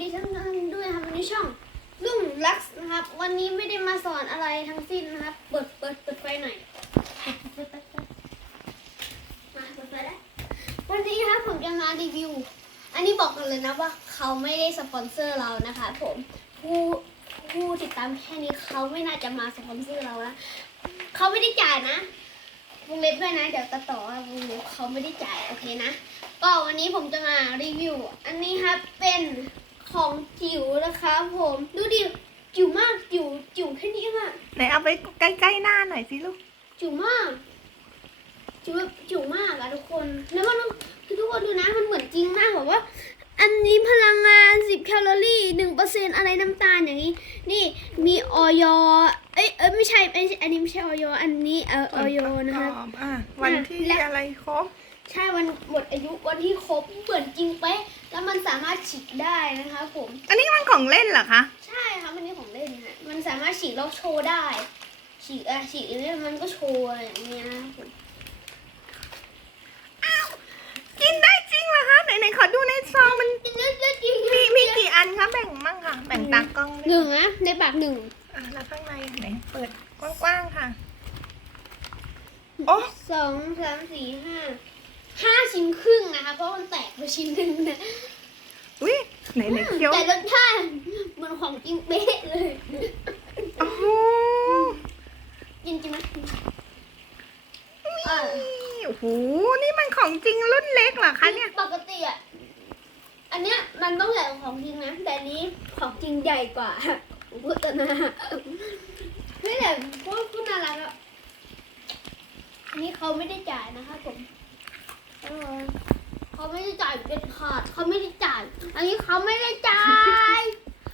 ดีทั้งนั้นด้วยนะครับวันนี้ช่องลุงลักซ์นะครับ วันนี้ไม่ได้มาสอนอะไรทั้งสิ้นนะครับ เปิดเปิดเปิดไฟหน่อยมาเปิดไฟแล้ววันนี้นะครับผมจะมารีวิว อันนี้บอกกันเลยนะว่าเขาไม่ได้สปอนเซอร์เรานะคะ ผมผู้ผู้ติดตามแค่นี้เขาไม่น่าจะมาสปอนเซอร์เรานะเขาไม่ได้จ่ายนะวงเล็บด้วยนะเดี๋ยวตัดต่อว่าวงเล็บเขาไม่ได้จ่ายโอเคนะก็วันนี้ผมจะมารีวิว อันนี้ครับเป็น ของจิ๋วนะคะผมดูดิจิ๋วมากจิ๋วจิ๋วแค่นี้มากไหนเอาไปใกล้ๆหน้าหน่อยสิลูกจิ๋วมากจิ๋วแบบจิ๋วมากอะทุกคนแล้วมันคือทุกคนดูนะมันเหมือนจริงมากแบบว่า อันนี้พลังงาน10แคลอรี่1%อะไรน้ำตาลอย่างนี้ นี่มีออยเอ้ยเอ้ยไม่ใช่ไม่ใช่อันนี้ไม่ใช่ออยอันนี้เออออยนะครับส่วปรกอบอะวันที่และอะไรครบ ใช่วันหมดอายุวันที่ครบเหมือนจริงเป๊ะแล้วมันสามารถฉีกได้นะคะผม อันนี้มันของเล่นเหรอคะ ใช่ค่ะมันนี่ของเล่นฮะมันสามารถฉีกแล้วโชว์ได้ ฉีกอะฉีกอย่างนี้มันก็โชว์อย่างเงี้ยนะผมกินได้จริงเหรอคะไหนๆขอดูในซองมันจริงๆจริงๆมีมีกี่อันคะแบ่งมั่งค่ะ แบ่งตากล้องหนึ่งนะในปากหนึ่งอะแล้วข้างในไหนเปิดกว้างๆค่ะ โอ้สองสามสี่ห้า ห้าชิ้นครึ่งนะคะ เพราะมันแตกไปชิ้นหนึ่งนะอุ้ยไหนไหนเคี้ยวแต่รสชาติเหมันของจริงเป๊ะเลย โอ้โหกินจริงไหมอะโอ้โห นี่มันของจริงรุ่นเล็กเหรอคะเนี่ย ปกติอะ อันเนี้ยมันต้องใหญ่กว่าของจริงนะ แต่อันนี้ของจริงใหญ่กว่าพุทธนาไม่แต่พวกพุทธนารักอะอันนี้เขาไม่ได้จ่ายนะคะผม เขาไม่ได้จ่ายเป็นขาดเขาไม่ได้จ่าย อันนี้เขาไม่ได้จ่าย